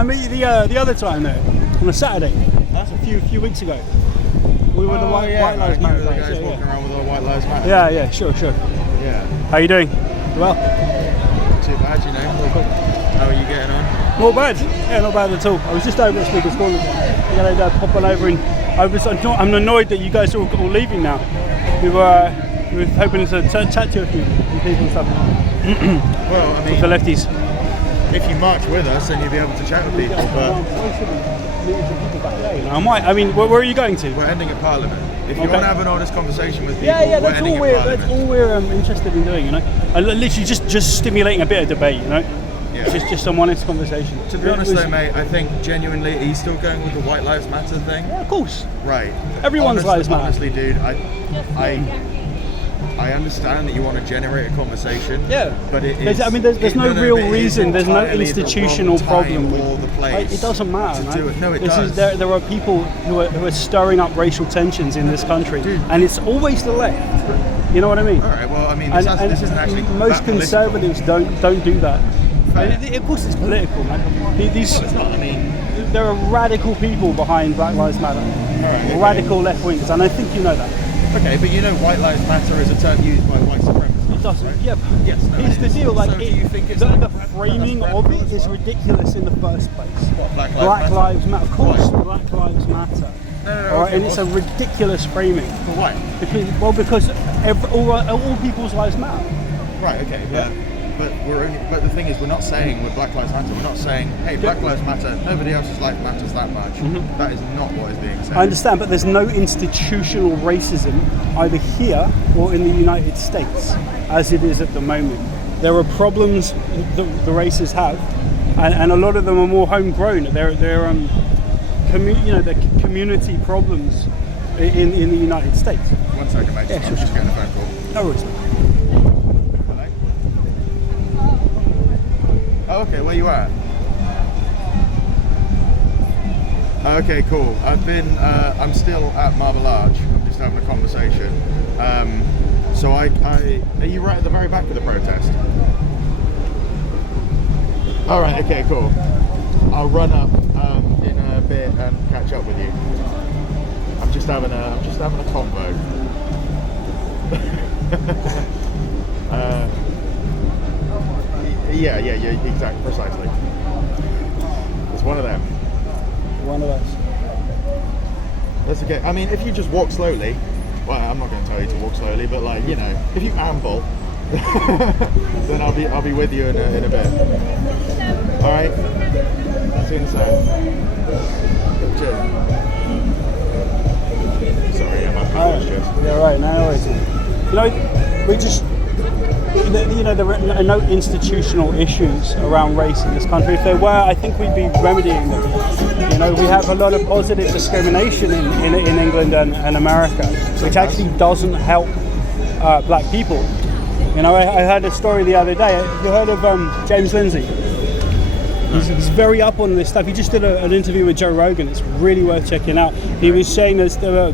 I meet you the other time though? On a Saturday. That's a few weeks ago. We were the White Lives Matter guys. The guys walking around with the White Lives Matter. Yeah, sure. Yeah. How you doing? Well? Not too bad, you know. Cool. How are you getting on? Not bad. Yeah, not bad at all. I was just over at Speaker's Corner. I'm gonna pop on over, and I'm annoyed that you guys are all leaving now. We were hoping to chat to a few people and stuff. Well, I mean, the lefties. If you march with us, then you'll be able to chat with people. But I might. I mean, where are you going to? we're ending at Parliament. If you want to have an honest conversation with people, Yeah. we're ending at Parliament. That's all we're interested in doing. You know, literally just stimulating a bit of debate. You know, Yeah. just some honest conversation. To be honest though, mate, I think genuinely, are you still going with the White Lives Matter thing? Yeah, of course. Right. Everyone's lives matter. Honestly, dude, I understand that you want to generate a conversation. Yeah. But it is. There's no real reason. There's no institutional problem or the place. It doesn't matter. To do it. No, it this does. Is there are people who are stirring up racial tensions in this country, and it's always the left. You know what I mean? All right. Well, I mean, this isn't actually. Most conservatives don't do that. Of course, it's political, man. It's not. I mean, there are radical people behind Black Lives Matter, radical left wingers, and I think you know that. Okay, but you know, White Lives Matter is a term used by white supremacists. It doesn't. Right? Yeah. Yes. No, Here's the deal. Like, so do you think it's the framing of it is ridiculous in the first place. What, Black Lives Matter. Of course, Why? Black Lives Matter. No, All right, and it's a ridiculous framing. But why? Because all people's lives matter. Right. Okay. But the thing is, we're not saying with Black Lives Matter, we're not saying, hey, Black Lives Matter, nobody else's life matters that much. Mm-hmm. That is not what is being said. I understand, but there's no institutional racism either here or in the United States, as it is at the moment. There are problems the races have, and a lot of them are more homegrown. They're community problems in the United States. 1 second, mate. I'm just getting a phone call. No worries. Oh, okay, where you at? Okay, cool. I'm still at Marble Arch. I'm just having a conversation. So are you right at the very back of the protest? All right, okay, cool. I'll run up in a bit and catch up with you. I'm just having a convo. Yeah, exactly, precisely. It's one of them. One of us. That's okay. I mean, if you just walk slowly, well, I'm not going to tell you to walk slowly, but like, you know, if you amble, then I'll be with you in a bit. All right. See you in a sec. Cheers. Sorry, I'm asking questions. Yeah, right. No worries. You know, we just. There are no institutional issues around race in this country. If there were, I think we'd be remedying them. You know, we have a lot of positive discrimination in England and America, which actually doesn't help black people. You know, I heard a story the other day. Have you heard of James Lindsay? He's very up on this stuff. He just did an interview with Joe Rogan. It's really worth checking out. He was saying there's a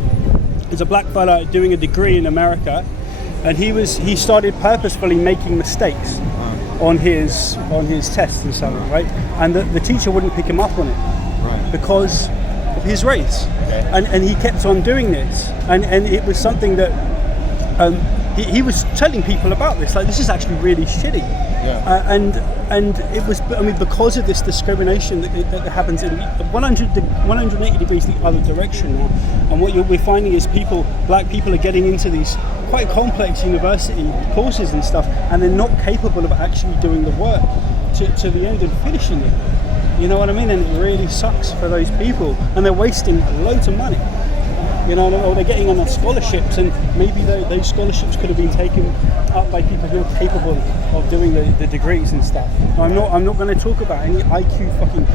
black fella doing a degree in America, and he started purposefully making mistakes on his tests and so on, right? And the teacher wouldn't pick him up on it, right, because of his race. Okay. And he kept on doing this, and it was something that he was telling people about this. Like, this is actually really shitty. Yeah. And it was, I mean, because of this discrimination that happens in 180 degrees the other direction now. And what we're finding is black people are getting into these quite complex university courses and stuff, and they're not capable of actually doing the work to the end and finishing it. You know what I mean? And it really sucks for those people, and they're wasting loads of money. You know, or they're getting on scholarships, and maybe those scholarships could have been taken up by people who are capable of doing the degrees and stuff. I'm not going to talk about any IQ fucking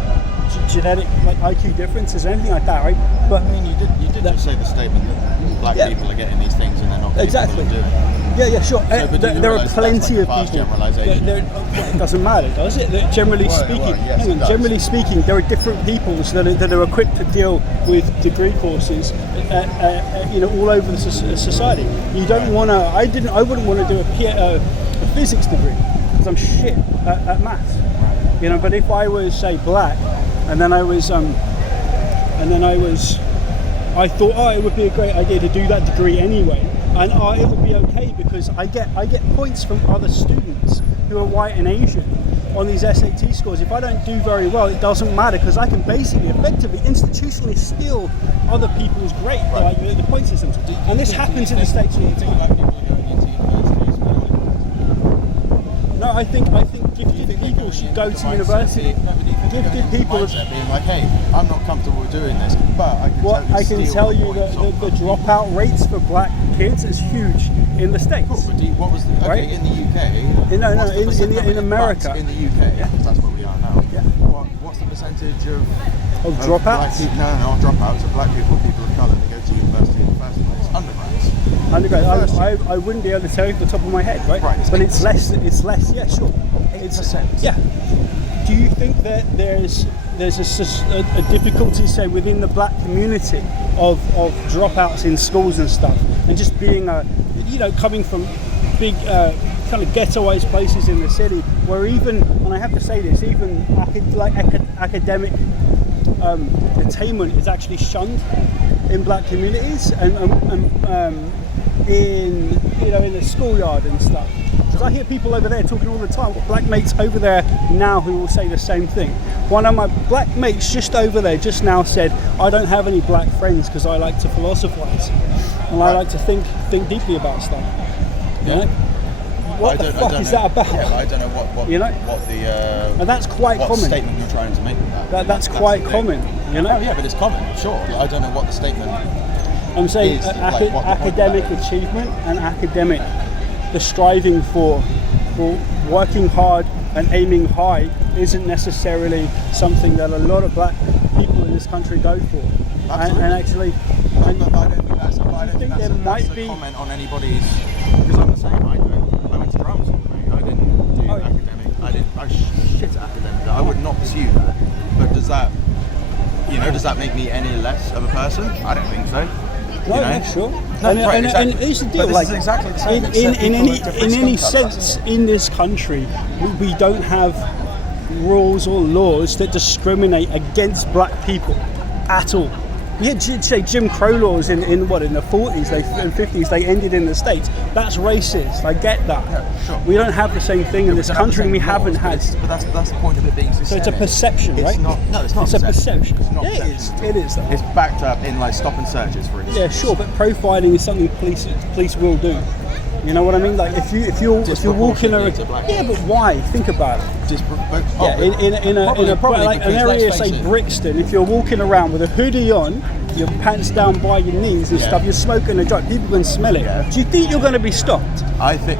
genetic IQ differences or anything like that, right? But I mean, you did just say the statement that black people are getting these things and they're not capable of doing it. Yeah, sure. So, there are plenty of fast people. generalization. It doesnner matter, does it? Generally speaking, yes, it does. Generally speaking, there are different peoples that are equipped to deal with degree courses, all over the society. You don't want to. I wouldn't want to do a physics degree because I'm shit at maths. You know, but if I was, say, black and then I thought, oh, it would be a great idea to do that degree anyway, and it would be okay because I get points from other students who are white and Asian on these SAT scores. If I don't do very well, it doesn't matter because I can basically effectively institutionally steal other people's grade, like the point systems. And this happens in the States all the time. No, I think gifted people should go to university. Gifted people being like, hey, I'm not comfortable doing this, but I can tell you that the dropout rates for black kids is huge in the States. Cool, but what was the, okay, right? In the UK? In America. In the UK, yeah, that's where we are now. Yeah. What's the percentage of dropouts? Not dropouts, of black people of color that go to university in the first place? Undergrads. I wouldn't be able to tell you off the top of my head, right? But it's less. Yeah, sure. 8%. Yeah. Do you think that there's a difficulty, say, within the black community of dropouts in schools and stuff, and just being coming from big kind of ghettoized places in the city, where even, and I have to say this, even academic attainment is actually shunned in black communities and in the schoolyard and stuff. Because I hear people over there talking all the time. I've got black mates over there now who will say the same thing. One of my black mates just over there just now said, I don't have any black friends because I like to philosophize and I like to think deeply about stuff. Yeah. What the fuck is that about? Yeah, I don't know what the and that's quite common. Statement you're trying to make with that. That's quite common. Yeah, but it's common, sure. I don't know what the statement I'm saying is, academic achievement and the striving for working hard and aiming high isn't necessarily something that a lot of black people in this country go for. And actually, I don't think that's a comment on anybody's, because I'm the same. I went to drama school, mate. I didn't do academic. I shit at academic. I would not pursue that. But does that make me any less of a person? I don't think so. No, sure. No, and it's the deal. Like, exactly the same. In any sense, in this country, we don't have rules or laws that discriminate against black people at all. Yeah, say Jim Crow laws in the 40s, and 50s, they ended in the States. That's racist. I get that. Yeah, sure. We don't have the same thing in this country, and we haven't had. But that's the point of it being systemic. So it's a perception, right? No, it's not. It's a perception. It's not. Yeah, it is. It's backed up in like stop and searches, for instance. Yeah, sure, but profiling is something police will do. You know what I mean? Like if you're walking around, yeah, but why? Think about it. In an area, say Brixton, if you're walking around with a hoodie on, your pants down by your knees and stuff, you're smoking a joint, people can smell it. Yeah. Do you think you're going to be stopped?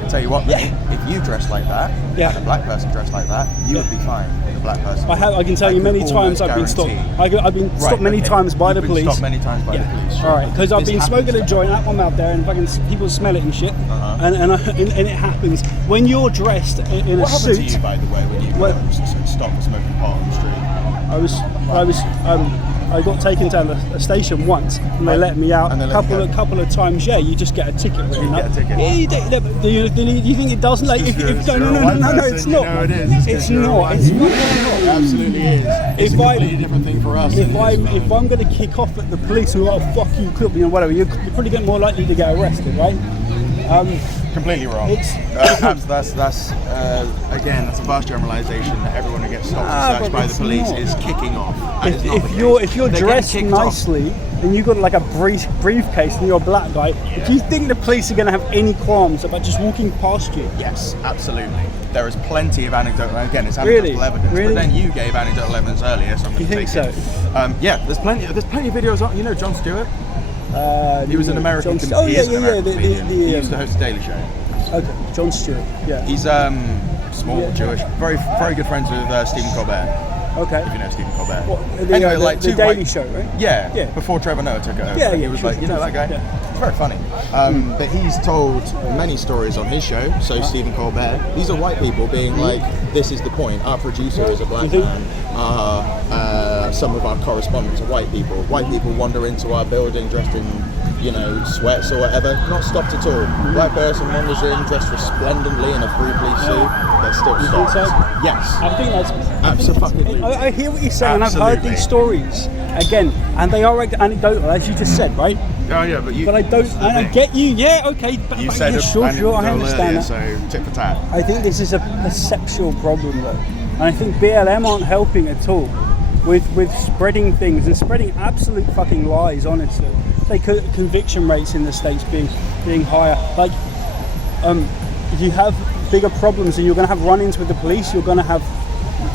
Tell you what, mate, if you dress like that, and a black person dressed like that, you would be fine with a black person. I can tell you many times I've been stopped. I've been stopped many times by the police. Stopped many times by the police. All right, because I've been smoking a joint out my mouth there, and fucking people smell it and shit. And it happens when you're dressed in a suit. What happened to you, by the way, when you stopped smoking pot on the street? I got taken to a station once, and they let me out a couple of times. Yeah, you just get a ticket. You get a ticket. Yeah, do you think it doesn't? Like, no, it's not. No, it is. It's not. It's not. It absolutely is. It's a completely different thing for us. If I'm going to kick off at the police who are fuck you, club, whatever, you're probably getting more likely to get arrested, right? Completely wrong. Again, that's a vast generalisation that everyone who gets stopped and searched by the police is kicking off. If you're dressed nicely and you've got like a briefcase and you're a black guy, do you think the police are going to have any qualms about just walking past you? Yes, absolutely. There is plenty of anecdotal, again, it's anecdotal evidence, but then you gave anecdotal evidence earlier, so I'm going to take it. Yeah, there's plenty of videos on. You know Jon Stewart? He was an American comedian. He used to host a Daily Show. Okay, Jon Stewart. Yeah. He's small, Jewish, very good friends with Stephen Colbert. Okay. If you know Stephen Colbert. Anyway, the Daily Show, right? Yeah. Before Trevor Noah took it over. Yeah. He was that guy? Yeah. It's very funny. But he's told many stories on his show. So Stephen Colbert. These are white people being like, "This is the point. Our producer is a black man. some of our correspondents are white people. White people wander into our building dressed in, sweats or whatever, not stopped at all. Black person wanders in dressed resplendently in a three-piece suit, they're still stopped. So? Yes. I think that's Absolutely. I hear what you're saying, and I've Absolutely. heard these stories again, and they are anecdotal, as you just said, right? Oh yeah, but I don't, and I get you. Yeah, okay. But, You but said yeah, sure, I understand that. so tit for tat. I think this is a perceptual problem, though, and I think BLM aren't helping at all with spreading things and spreading absolute fucking lies. Honestly, like conviction rates in the states being higher. Like, if you have bigger problems and you're going to have run-ins with the police, you're going to have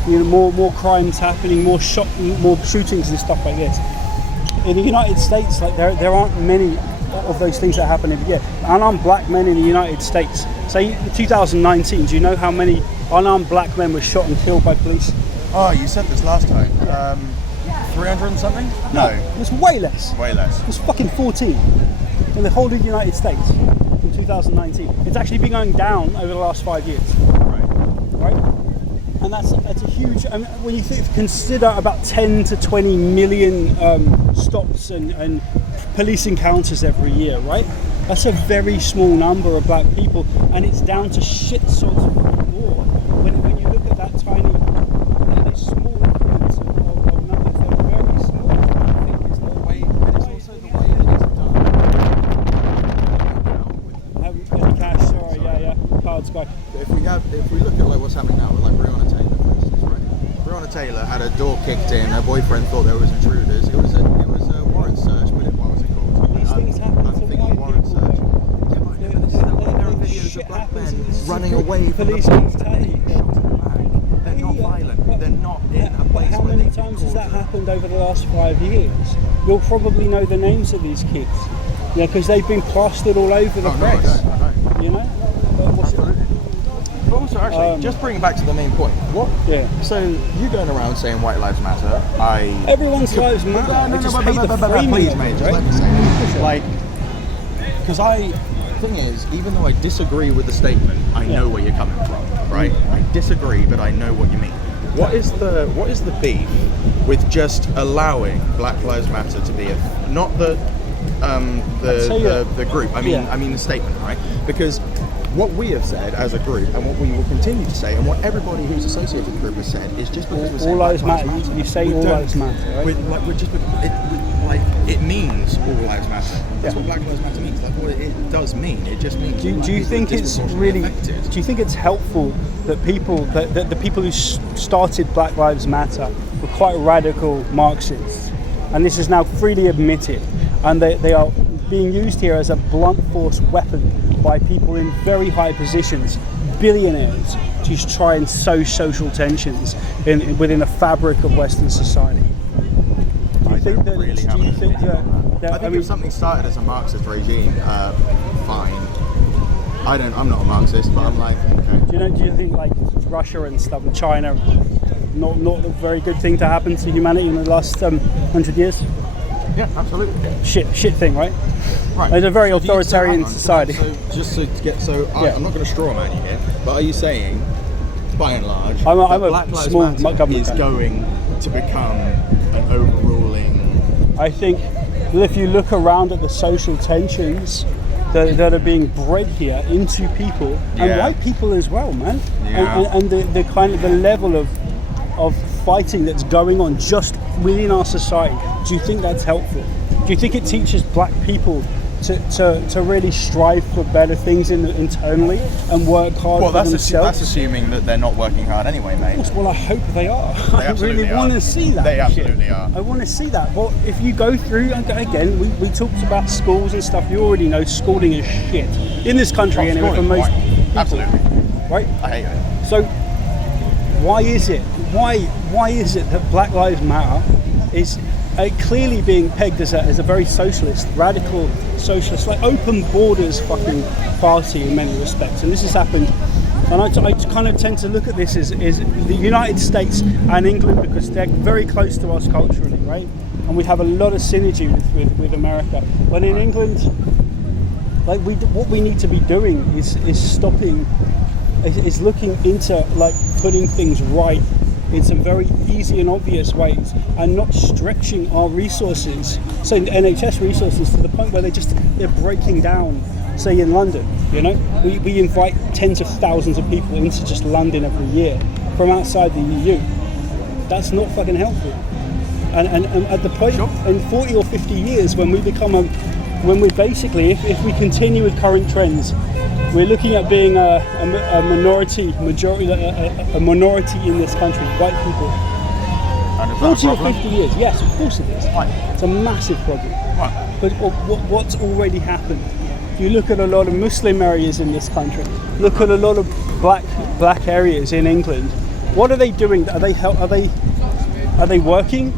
more crimes happening, more shootings and stuff like this. In the United States, like there aren't many of those things that happen every year. Unarmed black men in the United States, say 2019, do you know how many unarmed black men were shot and killed by police? Oh, you said this last time. 300 and something? No. It was way less. Way less. It was fucking 14 in the whole of the United States in 2019. It's actually been going down over the last 5 years. Right? And that's a huge. I mean, when you consider about 10 to 20 million stops and police encounters every year, right? That's a very small number of black people, and it's down to shit sorts of law. When you look at that tiny, these small increments of numbers, they're very small. It's the way, and it's also the way it is done. Petty cash, sorry, yeah, cards guy. If we look at what's happening now with Breonna Taylor, for instance, right? Breonna Taylor had her door kicked in. Her boyfriend thought there was intruders. It was a warrant search, but what was it called? These things happen to white warrant people. search. Yeah, but there are videos of black men running away from the police police. brutality. They're not violent. They're not in a place How where many they can times has cause that them. happened over the last 5 years? You'll probably know the names of these kids, because they've been plastered all over the press. I don't. You know. But also, actually, just bringing back to the main point. What? Yeah. So you going around saying white lives matter? Everyone's lives matter. I just hate the framing please, of it, mate. Just right? let me say it. Like, because the thing is, even though I disagree with the statement, I know where you're coming from, right? I disagree, but I know what you mean. What is the beef with just allowing Black Lives Matter to be not the group? I mean the statement, right? Because what we have said as a group, and what we will continue to say, and what everybody who's associated with the group has said, is just because we're saying all lives matter. You say all lives matter, right? It means all lives matter. That's what Black Lives Matter means. That's what it does mean. It just means. Do you think it's really? Affected. Do you think it's helpful that the people who started Black Lives Matter were quite radical Marxists, and this is now freely admitted, and they are being used here as a blunt force weapon by people in very high positions, billionaires, to try and sow social tensions within the fabric of Western society? I think if something started as a Marxist regime, fine. I'm not a Marxist, but I'm like, okay. Do you think like Russia and stuff and China, not a very good thing to happen to humanity in the last 100 years? Yeah, absolutely. Shit thing, right? Right. It's a very authoritarian society. I'm not going to straw man you here, but are you saying, by and large, I'm a Black Lives small Matter government is guy. going to become an overruling? I think that if you look around at the social tensions that are being bred here into people, and white people as well, man, and the kind of the level of fighting that's going on just within our society, do you think that's helpful? Do you think it teaches black people to really strive for better things internally and work hard for themselves? That's assuming that they're not working hard anyway, mate. Well, I hope they are. I really want to see that. They absolutely are. I want to see that. Well, if you go through, again, we talked about schools and stuff. You already know schooling is shit in this country anyway for most people. Absolutely. Right? I hate it. So why is it that Black Lives Matter is clearly being pegged as a very socialist, radical socialist, like open borders fucking party in many respects? And this has happened, and I kind of tend to look at this as the United States and England, because they're very close to us culturally, right? And we have a lot of synergy with America. But in England, like what we need to be doing is stopping, is looking into like putting things right in some very easy and obvious ways, and not stretching our resources, so NHS resources, to the point where they're breaking down. Say in London, we invite tens of thousands of people into just London every year from outside the EU. That's not fucking healthy. And at the point in 40 or 50 years, when we become if we continue with current trends, we're looking at being a minority in this country, white people. And is that 40 a or problem? 50 years, yes, of course it is. Right. It's a massive problem. Right. But what's already happened? If you look at a lot of Muslim areas in this country, look at a lot of black areas in England. What are they doing? Are they working?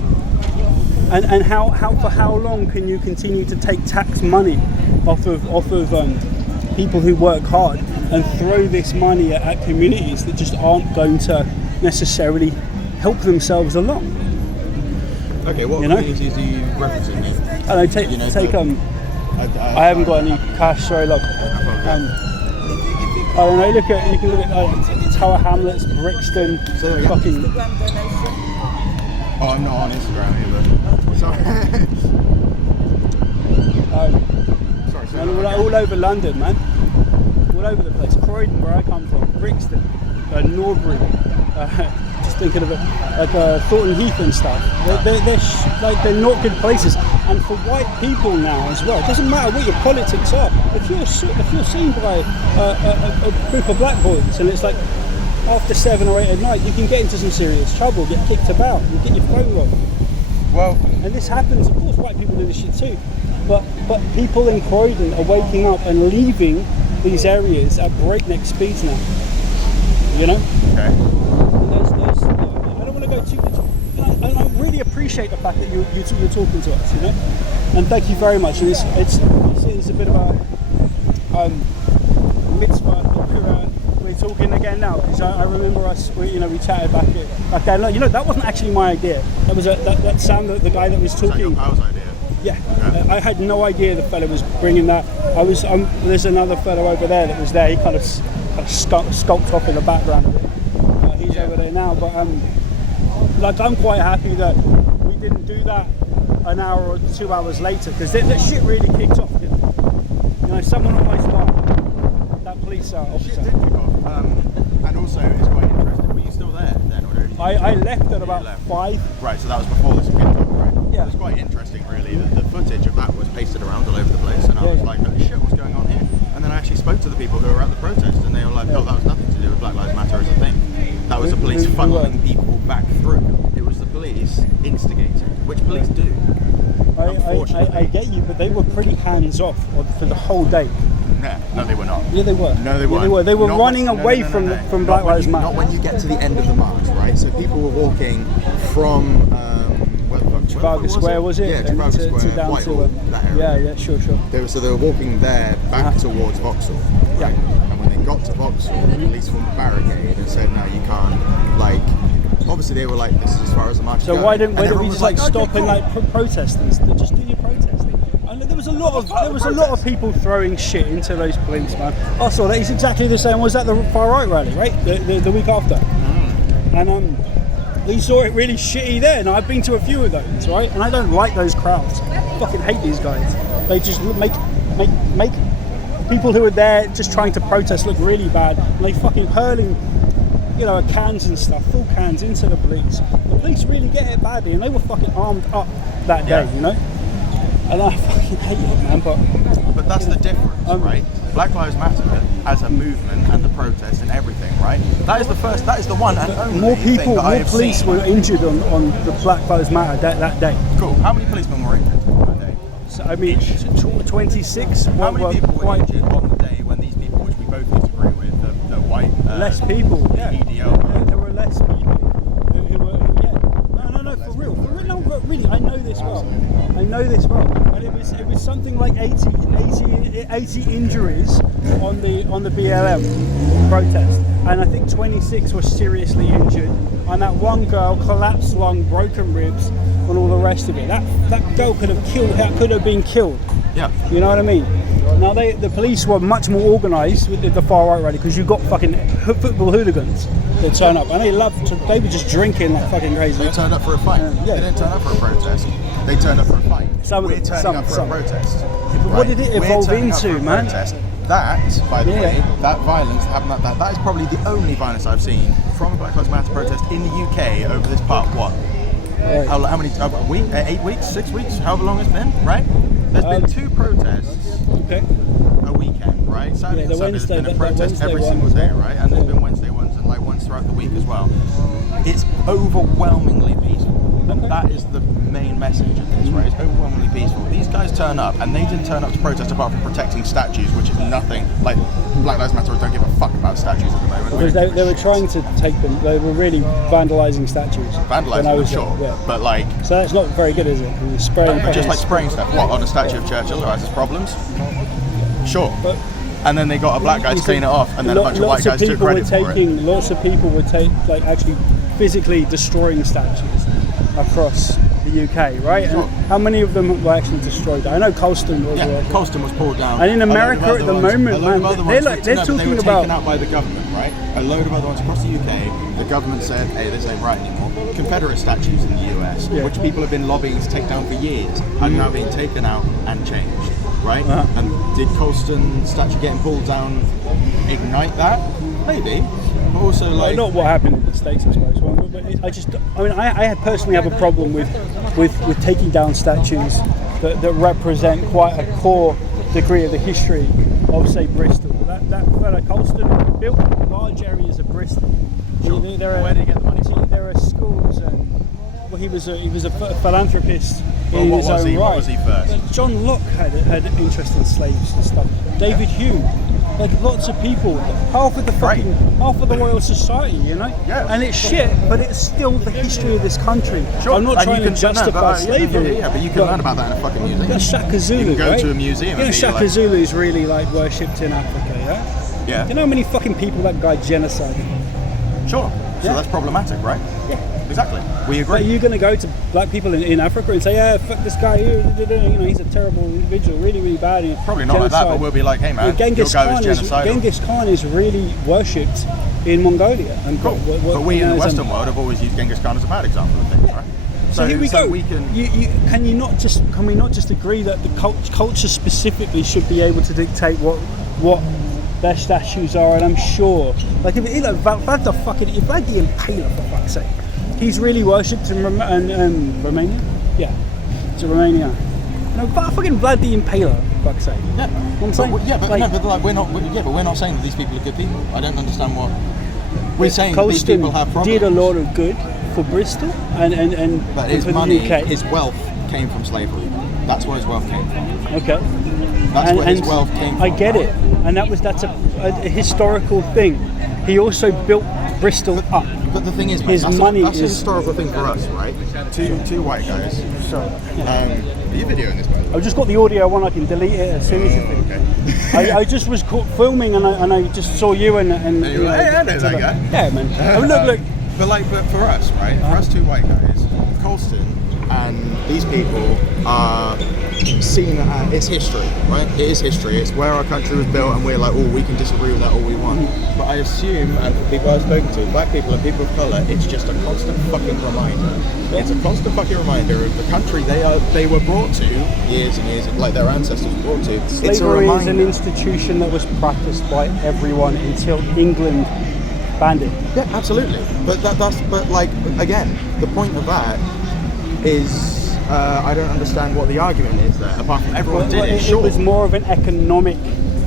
And for how long can you continue to take tax money off of people who work hard and throw this money at communities that just aren't going to necessarily help themselves along? Okay, what communities are you referencing? And I haven't got any cash. Sorry, look. I don't know. You can look at Tower Hamlets, Brixton, fucking. Oh, I'm not on Instagram either. Sorry. And all over London, man. All over the place. Croydon, where I come from, Brixton, Norbury. Just thinking of it, like Thornton Heath and stuff. They're not good places. And for white people now as well, it doesn't matter what your politics are. If you're seen by a group of black boys, and it's like after 7 or 8 at night, you can get into some serious trouble, get kicked about, you get your phone robbed. Well, and this happens. Of course, white people do this shit too. But people in Croydon are waking up and leaving these areas at breakneck speeds now. Okay. I don't want to go too much. And I really appreciate the fact that you're talking to us, and thank you very much. And it's a bit of a mitzvah that we're talking again now, because I remember us, we chatted back then. That wasn't actually my idea. That was that Sam, the guy that was talking. Was that your pal's idea? Yeah, I had no idea the fella was bringing that. There's another fella over there that was there. He kind of skulked off in the background a bit. He's over there now, but I'm quite happy that we didn't do that an hour or 2 hours later, because that shit really kicked off, didn't it? Someone almost died. That police officer. Shit did kick off. And also, it's quite interesting. Were you still there then, or did you? I left at about 5. Right, so that was before this kicked off, right? Yeah. It was quite interesting, really. The footage of that was pasted around all over the place, and I was like, holy shit, what's going on here? And then I actually spoke to the people who were at the protest, and they were like, oh, that was nothing to do with Black Lives Matter as a thing. That was the police funneling people back through. It was the police instigating, which police do. I get you, but they were pretty hands off for the whole day. No, they were not. Yeah, they were. No, they weren't. They were running away from Black Lives Matter. Not when you get to the end of the march, right? So people were walking from Trafalgar Square, was it? Yeah, Trafalgar Square, down Whitehall, that area. Yeah, sure. They were walking there back towards Vauxhall, right? Yeah. And when they got to Vauxhall, the police formed a barricade and said, no, you can't. Obviously they were like, this is as far as the march. So why didn't we just stop and protest and just do your protesting? And there was a lot of people throwing shit into those police, man. I saw that. It's exactly the same. Was at the far right rally, right? The week after. And we saw it really shitty there. And I've been to a few of those, right? And I don't like those crowds. I fucking hate these guys. They just make people who are there just trying to protest look really bad. And they fucking hurling, cans and stuff, full cans into the police. The police really get it badly, and they were fucking armed up that day, And I fucking hate it, man. But that's the difference, right? Black Lives Matter as a movement and the protest and everything, right? That is the one and only more thing that I have police seen. were injured on the Black Lives Matter that day. Cool. How many policemen were injured that day? So, 26. How many people were injured on the day when these people, which we both disagree with, the white... less people, yeah. EDL. There were less people who were, No, for real. No, really, I know this well. And it was something like 80 injuries on the BLM protest. And I think 26 were seriously injured. And that one girl collapsed lung, broken ribs, and all the rest of it. That girl could have been killed Yeah. You know what I mean? Now the police were much more organised with the far right rally because you got fucking football hooligans that turn up and they were just drinking like fucking crazy. They turned up for a fight. Yeah. They didn't turn up for a protest. They turned up for a fight. We're turning up for a protest. But what did it evolve into, man? That, by the way, that violence happened. That is probably the only violence I've seen from a Black Lives Matter protest in the UK over this past Right. how many? A week? 8 weeks? 6 weeks? However long it's been, right? There's been 2 protests. Okay. A weekend, right? Saturday and Sunday. There's been a protest every single day, right? And there's been Wednesday ones and like ones throughout the week as well. It's overwhelmingly peaceful. And that is the main message of this, right? It's overwhelmingly peaceful. These guys turn up, and they didn't turn up to protest apart from protecting statues, which is nothing. Like, Black Lives Matter don't give a fuck about statues at the moment. Because they were trying to take them, they were really vandalising statues. Vandalising them, sure. Yeah. But like... So that's not very good, is it? Spraying just like spraying stuff. What, on a statue of Churchill, who has his problems? Sure. But, and then they got a black guy to clean it off, and then a bunch of white guys took credit for it. Lots of people were actually physically destroying statues across the UK, right? Sure. And how many of them were actually destroyed? I know Colston was. Colston was pulled down. And in America at the moment, man, they're talking they were about taken out by the government, right? A load of other ones across the UK. The government said, "Hey, this ain't right anymore." Confederate statues in the US, which people have been lobbying to take down for years, are now being taken out and changed, right? And did Colston statue getting pulled down ignite that? Maybe. But also, like, not what happened in the States, I suppose. But I personally have a problem with taking down statues that represent quite a core degree of the history of, say, Bristol. That fella Colston built large areas of Bristol. Sure. Where did he get the money from? There are schools and he was a philanthropist in his own right. What was he first? But John Locke had interest in slaves and stuff. David Hume. Like lots of people, half of the Royal Society, you know? Yeah. And it's shit, but it's still the history of this country. Sure. I'm not trying to justify slavery. Yeah, but you can learn about that in a fucking museum. That's Shaka Zulu, you can go right? to a museum. Shaka Zulu's really like worshipped in Africa, yeah? Yeah. You know how many fucking people that guy genocided? Sure. So that's problematic, right? Yeah. Exactly. We agree. Are you going to go to black people in Africa and say, yeah, fuck this guy, you know, he's a terrible individual, really, really bad. Probably not like that, but we'll be like, hey man, Genghis Khan is really worshipped in Mongolia. And cool. But we in the Western world have always used Genghis Khan as a bad example of things, right? So here we go. We can Can we not just agree that the culture specifically should be able to dictate what their statues are? And I'm sure, like if Vlad the Impaler, for fuck's sake, he's really worshipped in Romania. Yeah, it's Romania. No, but fucking Vlad the Impaler, for fuck's sake. Yeah, you know what I'm saying? We're not saying that these people are good people. I don't understand what we're saying. Colston these people have problems. did a lot of good for Bristol and but his for money, the UK. His wealth came from slavery. That's where his wealth came from. Okay. That's where his wealth came from. I get it, and that's a historical thing. He also built Bristol up. But the thing is, his money that's is a historical thing for us, right? Two white guys. Sorry. Are you videoing this, by the way? I've just got the audio one. I can delete it as soon as you finish. Okay. I just was filming and I just saw you and you were like, hey, I know that guy. Yeah, man. Look. But for us, right? For us two white guys, Colston and these people are seen as it's history, right? It is history. It's where our country was built, and we're like, oh, we can disagree with that all we want. But I assume, and for people I've spoken to, black people and people of colour, it's just a constant fucking reminder. It's a constant fucking reminder of the country they were brought to years and years, like their ancestors were brought to. Slavery is an institution that was practiced by everyone until England banned it. Yeah, absolutely. But again, the point of that is I don't understand what the argument is there. Apart from everyone did it. Sure. It was more of an economic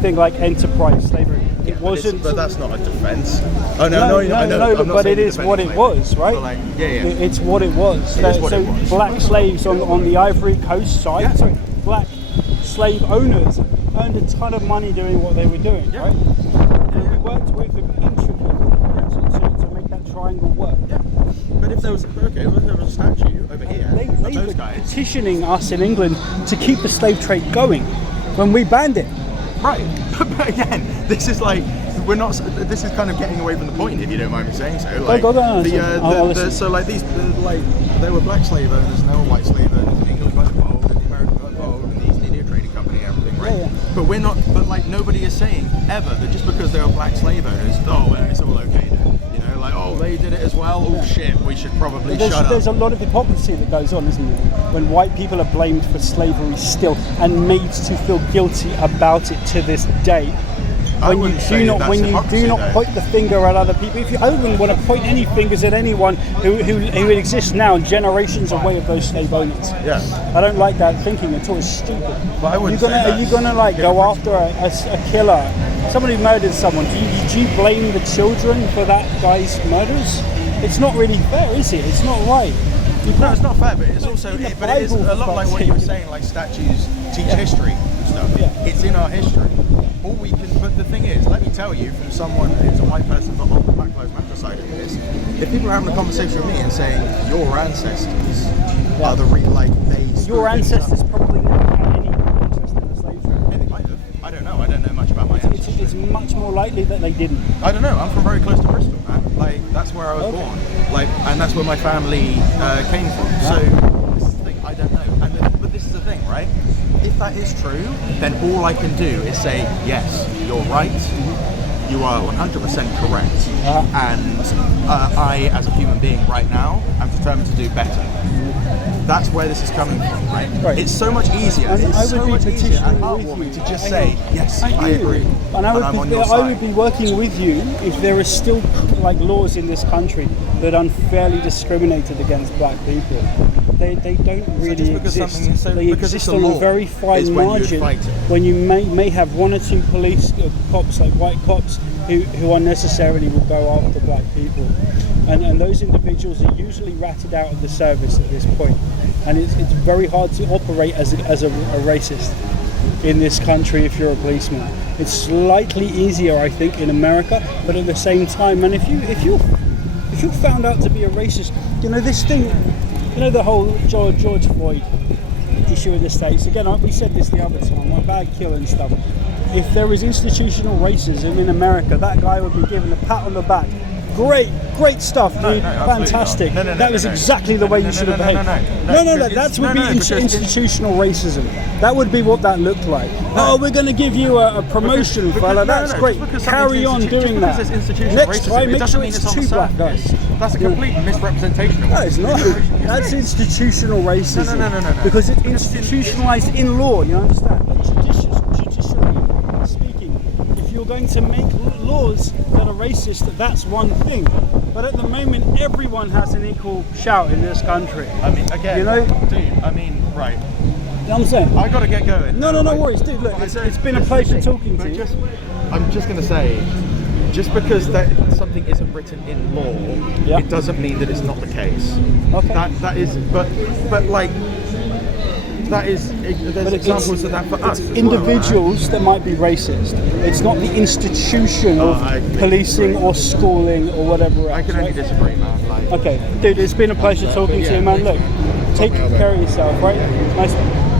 thing, like enterprise slavery. It wasn't. But that's not a defence. Oh no, I know. But it is what it was, right? But It's what it was. It is what it was. Black slaves on the Ivory Coast side. Yeah. Black slave owners earned a ton of money doing what they were doing, right? And we worked with them intricately to make that triangle work. Yeah. But if there was a statue over here of those guys petitioning us in England to keep the slave trade going when we banned it. Right. But again, this is like this is kind of getting away from the point, if you don't mind me saying so. Like so like there were black slave owners and there were white slave owners, and England got involved and the American got involved and the East India Trading Company But we're not. But like nobody is saying ever that just because they were black slave owners, oh, well, it's all okay then. You know, like oh, they did it as well. Oh shit, we should probably shut up. There's a lot of hypocrisy that goes on, isn't there? When white people are blamed for slavery still and made to feel guilty about it to this day. When you do not point the finger at other people, I wouldn't want to point any fingers at anyone who exists now, generations away of those slave owners. Yeah. I don't like that thinking at all. It's stupid. But I wouldn't Are you gonna like go after a killer, somebody who murdered someone? Do you blame the children for that guy's murders? It's not really fair, is it? It's not right. No, it's not fair, but it's also it is a lot like what you were saying, like statues teach history and stuff. Yeah. It's in our history. All we can, but the thing is, let me tell you, from someone who's a white person but on the Black Lives Matter side of this, if people are having a conversation with me and saying your ancestors are the real, like they. Your ancestors probably never had any interest in the slave trade. Yeah, they might have. I don't know. I don't know much about my ancestors. It's much more likely that they didn't. I don't know. I'm from very close to Bristol, man. Like that's where I was born. Like, and that's where my family came from. So this is the thing. I don't know. But this is the thing, right? If that is true, then all I can do is say, yes, you're right, you are 100% correct, and I, as a human being right now, am determined to do better. That's where this is coming from, right? It's so much easier, and heartwarming to just say, yes, I agree, and I'm on your side. I would be working with you if there are still like laws in this country that unfairly discriminated against black people. They don't really exist. They exist on a very fine margin when you may have one or two police cops, like white cops, who unnecessarily will go after black people. And those individuals are usually ratted out of the service at this point. And it's very hard to operate as a racist in this country if you're a policeman. It's slightly easier, I think, in America, but at the same time, man, if you're found out to be a racist, this thing, the whole George Floyd issue in the States, again, we said this the other time, about kill and stuff. If there was institutional racism in America, that guy would be given a pat on the back. Great stuff, dude. Fantastic. That was exactly the way you should have behaved. That would be institutional racism. That would be what that looked like. Oh, we're going to give you a promotion, fella. That's great. Carry on doing that. Next time, make sure it's two black guys. That's a complete misrepresentation of what it's not. That's institutional racism. No. Because it's institutionalized in law, you understand? Judicially speaking, if you're going to make laws that are racist, that's one thing. But at the moment, everyone has an equal shout in this country. I mean, again, dude, I mean, right. You know what I'm saying? I gotta get going. No worries, dude. Look, it's been a pleasure talking to you. I'm just gonna say, just because something isn't written in law, it doesn't mean that it's not the case. Okay. That is, but like. There's examples of that for us. Individuals that might be racist. It's not the institution of policing or schooling or whatever else. I can only disagree, man. Okay, dude, it's been a pleasure talking to you, man. Look, take care of yourself, right? Nice one.